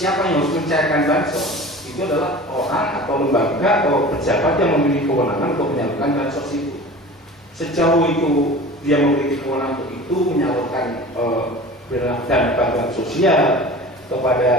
siapa yang harus mencairkan bansos itu adalah orang atau lembaga atau pejabat yang memiliki kewenangan untuk menyalurkan bansos itu. Sejauh itu dia memiliki kewenangan untuk itu menyalurkan dan bantuan sosial kepada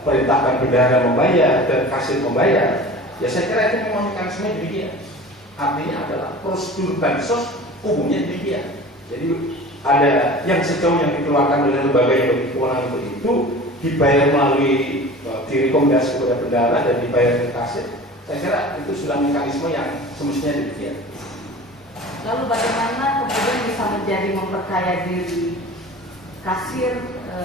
perintahkan bendahara membayar dan kasir membayar, ya saya kira itu memang mekanisme demikian. Artinya adalah prosedur bansos umumnya demikian. Jadi ada yang sejauh yang dikeluarkan oleh lembaga yang memiliki kewenangan untuk itu dibayar melalui direkomendasi kepada bendahara dan dibayar ke kasir. Saya kira itu sudah mekanisme yang semestinya demikian. Lalu bagaimana kemudian bisa menjadi memperkaya diri kasir,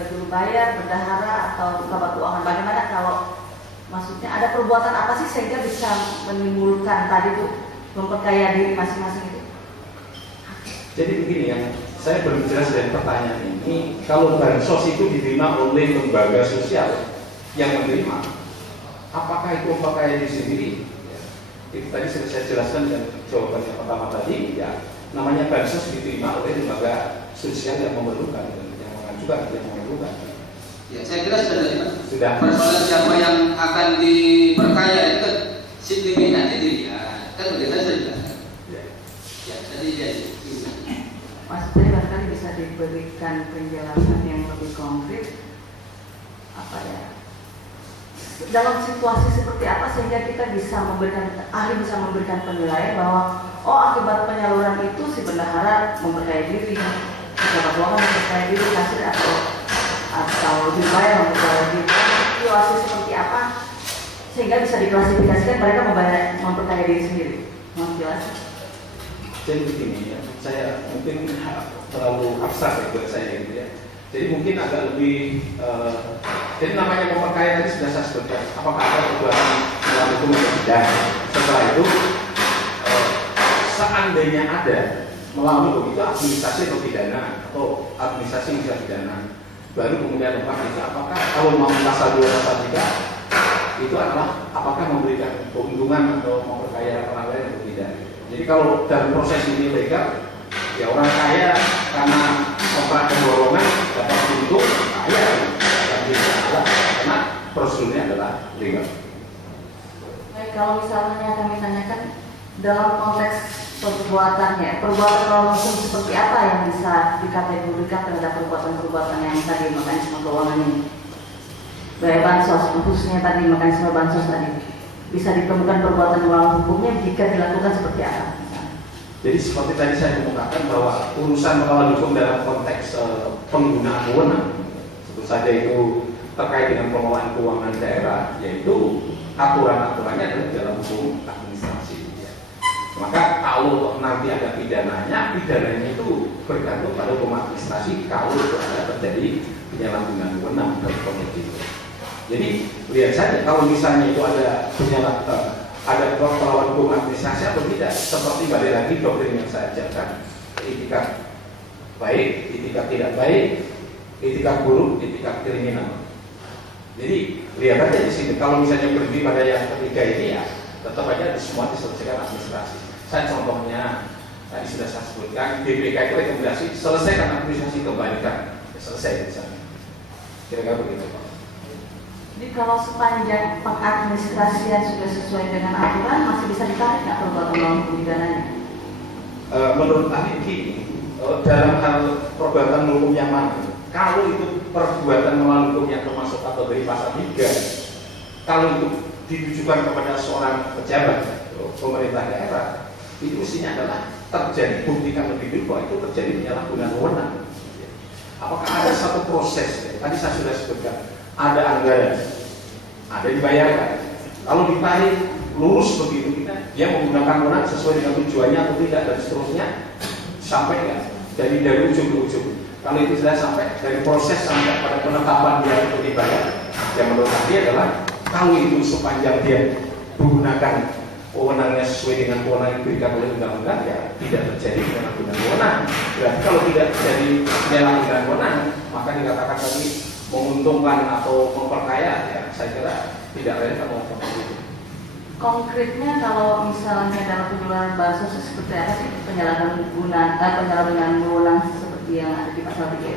juru bayar, bendahara atau pejabat keuangan? Bagaimana kalau maksudnya ada perbuatan apa sih sehingga bisa menimbulkan tadi itu memperkaya diri masing-masing itu? Jadi begini ya, saya belum jelas dari pertanyaan ini. Kalau bansos itu diterima oleh lembaga sosial yang menerima, apakah itu memperkaya diri sendiri? Ya, itu tadi sudah saya jelaskan dan jawabannya pertama tadi, ya namanya bansos diterima oleh lembaga sosial yang memerlukan, yang memerlukan. Ya, saya kira sudah. Persoalan siapa yang akan diperkaya itu signifikan dilihat, kan begitu saja. Ya, tadi dia. Mas Bey barangkali bisa diberikan penjelasan yang lebih konkret apa ya, dalam situasi seperti apa sehingga kita bisa ahli bisa memberikan penilaian bahwa akibat penyaluran itu si bendahara memperkaya diri, pejabat keuangan memperkaya diri, kasir atau dibayar memperkaya diri. Situasi seperti apa sehingga bisa diklasifikasikan mereka memperkaya diri sendiri? Mohon jelas. Jadi begini ya, saya mungkin terlalu abstrak ya buat saya gitu ya. Jadi mungkin agak lebih, jadi namanya memperkaya tadi sudah saya sebutkan. Apakah ada perbuatan melawan hukum atau tidak? Setelah itu, seandainya ada melawan hukum itu administrasi atau pidana atau administrasi bisa pidana. Baru kemudian apakah kalau mau pasal 2 pasal 3 itu adalah apakah memberikan keuntungan atau memperkaya orang lain atau tidak? Jadi kalau dalam proses ini legal, ya orang kaya karena kontrak pemborongan dapat untung, kaya karena prosedurnya adalah legal. Baik, kalau misalnya kami tanyakan dalam konteks perbuatan melawan hukum seperti apa yang bisa dikategorikan terhadap perbuatan-perbuatan yang tadi mekanisme keuangan ini? Baik bansos, khususnya tadi mekanisme bansos tadi. Bisa ditemukan perbuatan melawan hukumnya jika dilakukan seperti apa? Jadi seperti tadi saya kemukakan bahwa urusan melawan hukum dalam konteks penggunaan wewenang, tentu saja itu terkait dengan pengelolaan keuangan daerah, yaitu aturan-aturannya adalah dalam hukum administrasi. Ya. Maka kalau nanti ada pidananya itu bergantung pada hukum administrasi kalau ada terjadi penyalahgunaan wewenang dalam konteks itu. Jadi lihat saja kalau misalnya itu ada ada perlawanan hukum administrasi atau tidak, seperti balik lagi doktrin yang saya ajarkan, itikat baik, itikat tidak baik, itikat buruk, itikat kriminal. Jadi lihat aja di sini, kalau misalnya berhenti pada yang ketiga ini ya tetap aja semua diselesaikan administrasi. Saya contohnya tadi sudah saya sebutkan, BPK itu rekomendasi selesaikan administrasi kembalikan, ya, selesai di sana. Kira-kira begitu Pak. Jadi kalau sepanjang pengadministrasian sudah sesuai dengan aturan, masih bisa ditarik nggak perbuatan melawan hukum pidananya? Menurut ahli begini, dalam hal perbuatan hukum yang mana? Kalau itu perbuatan melawan hukum yang termasuk kategori pasal 3, kalau itu ditujukan kepada seorang pejabat pemerintah daerah, itu mestinya adalah terjadi, buktikan lebih dulu bahwa itu terjadi penyalahgunaan wewenang. Apakah ada satu proses? Tadi saya sudah sebutkan. Ada anggaran, ada dibayarkan. Kalau ditarik lurus begitu dia menggunakan wewenang sesuai dengan tujuannya atau tidak dan seterusnya sampai nggak dari ujung ke ujung. Kalau itu sudah sampai dari proses sampai pada penetapan dia itu dibayar, yang menurut dia adalah kalau itu sepanjang dia menggunakan wewenangnya sesuai dengan wewenang yang diberikan oleh undang-undang, ya tidak terjadi penyalahgunaan wewenang. Dan kalau tidak terjadi penyalahgunaan wewenang, maka dikatakan tadi menguntungkan atau memperkaya, ya saya kira tidak relevan seperti itu. Konkretnya kalau misalnya dalam penyaluran bansos seperti apa sih penyalahgunaan wewenang seperti yang ada di pasal 3?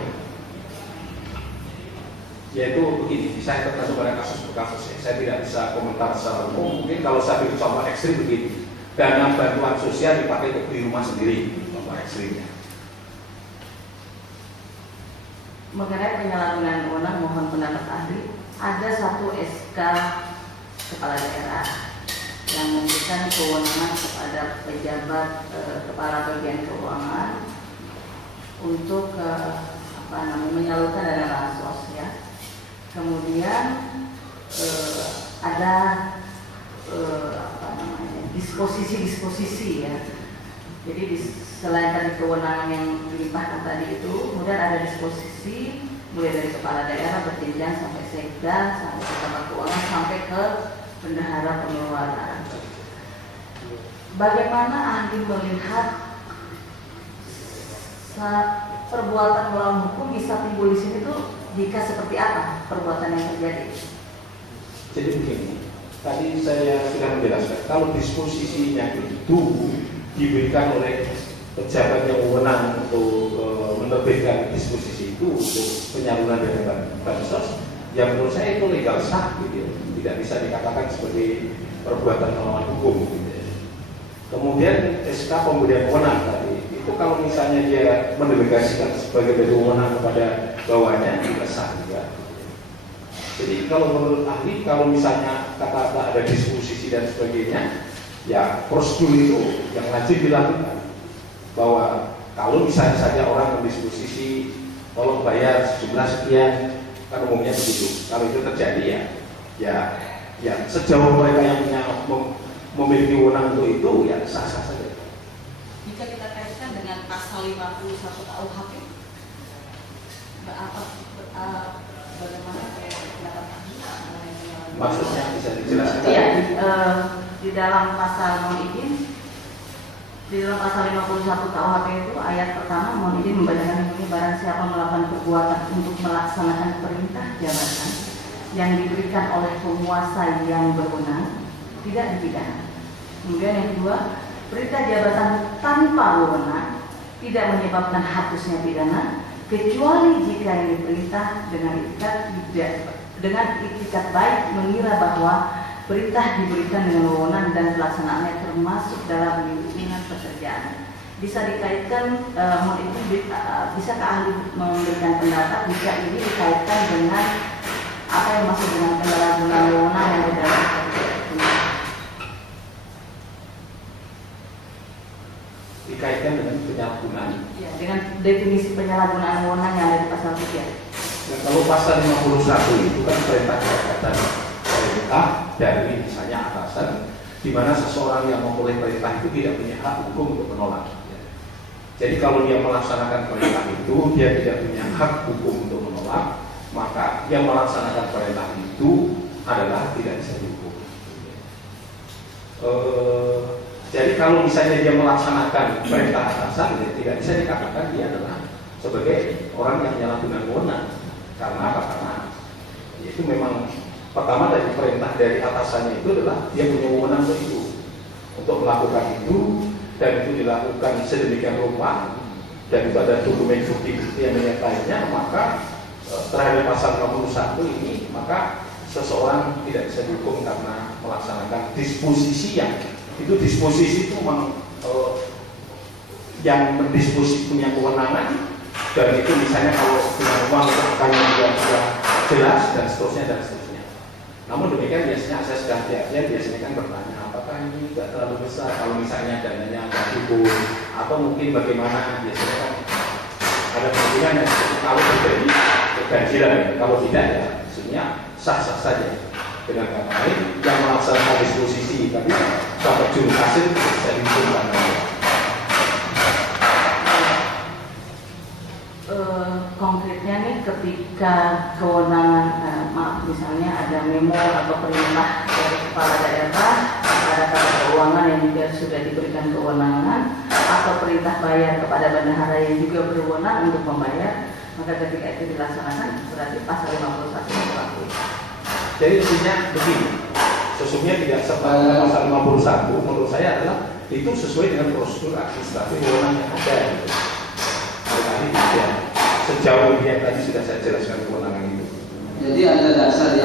Yaitu begini, saya tergantung pada kasus per kasus ya. Saya tidak bisa komentar secara umum. Mungkin kalau saya beri contoh ekstrim begini, dana bantuan sosial dipakai untuk di rumah sendiri, contoh ekstrimnya. Mengenai penyalahgunaan wewenang, mohon pendapat ahli. Ada satu SK kepala daerah yang memberikan kewenangan kepada pejabat kepala bagian keuangan untuk menyalurkan dana bansos ya. Kemudian ada disposisi ya. Jadi selain tadi kewenangan yang dilimpahkan tadi itu, kemudian ada disposisi mulai dari kepala daerah berjenjang sampai sekda, sampai ke kepala keuangan, sampai ke bendahara pengeluaran. Bagaimana ahli melihat perbuatan melawan hukum bisa timbul di sini tuh jika seperti apa perbuatan yang terjadi? Jadi begini, tadi saya sudah menjelaskan kalau disposisinya itu diberikan oleh pejabat yang wewenang untuk menerbitkan disposisi itu untuk penyaluran dana bansos, yang menurut saya itu legal sah, gitu ya. Tidak bisa dikatakan sebagai perbuatan melawan hukum. Gitu ya. Kemudian SK pemberian wewenang tadi itu kalau misalnya dia mendelegasikan sebagai bentuk wewenang kepada bawahnya juga sah juga. Jadi kalau menurut ahli, kalau misalnya kata-kata ada disposisi dan sebagainya, ya prosedur itu yang wajib dilakukan. Bahwa kalau misalnya saja orang mendisposisi tolong bayar sejumlah sekian, kan umumnya begitu. Kalau itu terjadi ya sejauh mereka yang memiliki wewenang untuk itu ya sah-sah saja. Jika kita kaitkan dengan pasal 51 KUHP, bagaimana pendapat ahli? Maksudnya bisa dijelaskan? Iya, di dalam pasal mohon izin, di dalam pasal 51 KUHP itu ayat pertama, mohon izin membacakan ini, barang siapa melakukan perbuatan untuk melaksanakan perintah jabatan yang diberikan oleh penguasa yang berwenang tidak dipidana. Kemudian yang kedua, perintah jabatan tanpa wewenang tidak menyebabkan hapusnya pidana kecuali jika yang diperintah dengan itikat baik mengira bahwa perintah diberikan dengan wewenang dan pelaksanaannya termasuk dalam lingkungan pekerjaan. Bisa dikaitkan, bisa ahli memberikan pendapat jika ini dikaitkan dengan apa yang masuk dengan penyalahgunaan wewenang yang di dalam dikaitkan dengan penyalahgunaan. ya, dengan definisi penyalahgunaan wewenang yang ada di pasal 3. Nah, kalau pasal 51 itu kan perintah jabatan perintah dari misalnya atasan, di mana seseorang yang memulai perintah itu tidak punya hak hukum untuk menolak. Jadi kalau dia melaksanakan perintah itu, dia tidak punya hak hukum untuk menolak, maka yang melaksanakan perintah itu adalah tidak bisa dihukum. Jadi kalau misalnya dia melaksanakan perintah atasan, dia tidak bisa dikatakan dia adalah sebagai orang yang menyalahgunakan wewenang. Karena apa? Karena itu memang pertama dari perintah dari atasannya itu adalah dia punya wewenang untuk itu, untuk melakukan itu, dan itu dilakukan sedemikian rupa, dan itu ada dokumen bukti yang menyertainya, maka terhadap pasal 51 ini maka seseorang tidak bisa dihukum karena melaksanakan disposisi yang itu disposisi itu memang yang mendisposisi punya kewenangan, dan itu misalnya kalau punya uang kaya juga sudah jelas dan seterusnya. Namun demikian biasanya saya sudah biasanya kan bertanya apakah ini tidak terlalu besar kalau misalnya dananya tidak cukup atau mungkin bagaimana, biasanya kan ada kemungkinan yang kalau terjadi keganjilan, kalau tidak ya maksudnya sah-sah saja. Dengan kata lain, yang melaksanakan disposisi tapi sampai jurus hasil bisa dihukum. Konkretnya nih ketika kewenangan, misalnya ada memo atau perintah dari kepala daerah, ada kepala keuangan yang juga sudah diberikan kewenangan, atau perintah bayar kepada bendahara yang juga berwenang untuk membayar, maka ketika itu dilaksanakan berarti pasal 51 berlaku. Jadi intinya begini, sesungguhnya tidak serta pasal 51 menurut saya adalah itu sesuai dengan prosedur administratif wewenang yang ada. Gitu. Tadi ya, sejauh yang tadi sudah saya jelaskan kewenangan itu. Jadi ada dasar yang